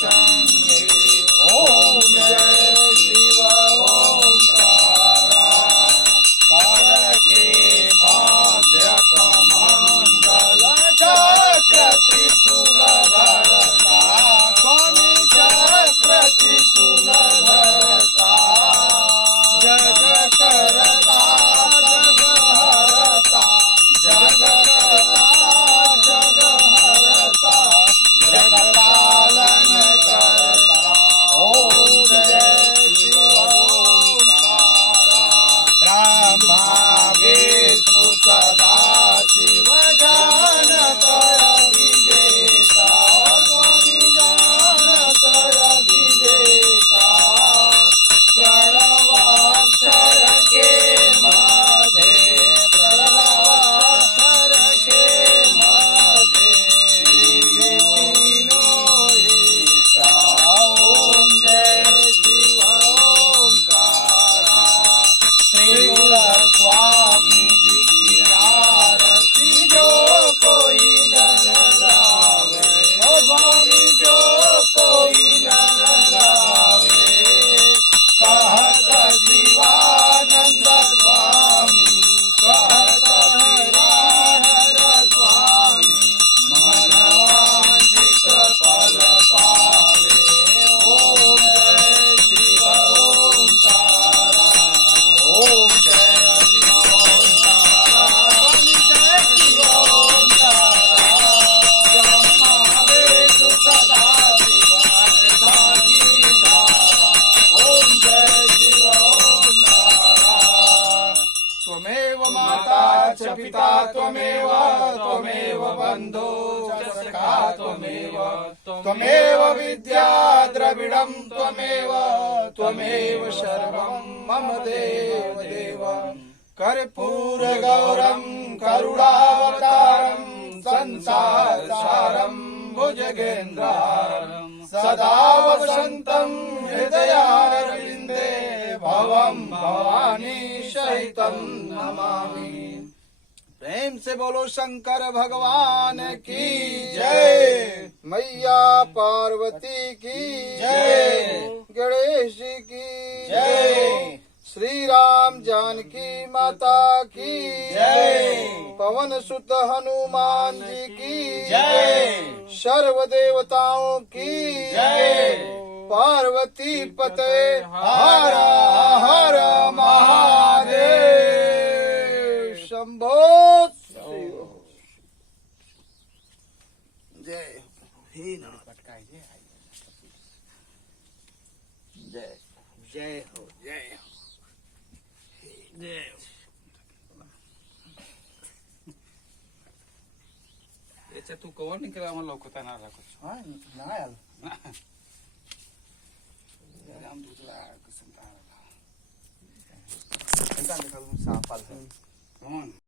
संगे ओम जय शिव ओंकारा करके भाग्य कमंडल चक्र त्रिशूल धरता स्वामी चक्र त्रिशूल धरता जग करता जग हरता जग करता जग हरता जग पालन करता ओम जय शिव ओंकारा ब्रह्मा विष्णु सदा शिव जानत विवेका स्वामी जानत विवेका प्रणवाक्षर के मध्य प्रणवाक्षर के मध्य तीनों एका ओम जय शिव ओंकारा त्रिगुण स्वामी जी की आरती जो कोई नर गावे ओ स्वामी जो कोई नर गावे कहत शिवानंद स्वामी कहत हरिहर स्वामी मनवांछित फल पावे ओम जय शिव ओंकारा ओम जय शिव ओंकारा स्वामी जय शिव ओंकारा ब्रह्मा विष्णु सदा शिव भागीदारा ओम जय शिव ओंकारा त्वमेव माता च पिता त्वमेव त्वमेव बन्धो च सखा त्वमेव त्वमेव विद्या द्रविडं त्वमेव त्वमेव सर्वं मम देव देव कर्पूरगौरं करुणावतारं संसारसारं भुजगेन्द्रहारं सदा वसन्तं हृदयारविन्दे भवं भवानी सहितं नमामि। प्रेम से बोलो शंकर भगवान की जय, मैया पार्वती की जय, गणेश जी की जय, श्री राम जानकी माता की जय, पवन सुत हनुमान जी की जय, सर्व देवताओं की जय, पार्वती पते हर हर महादेव शंभो शिव जय ही जय जय हो जय जय याच्यात तू कवर निघाला मला लवकर नाही आला कुछ हा नाही आलं आम तुला कसं साप आलं कोण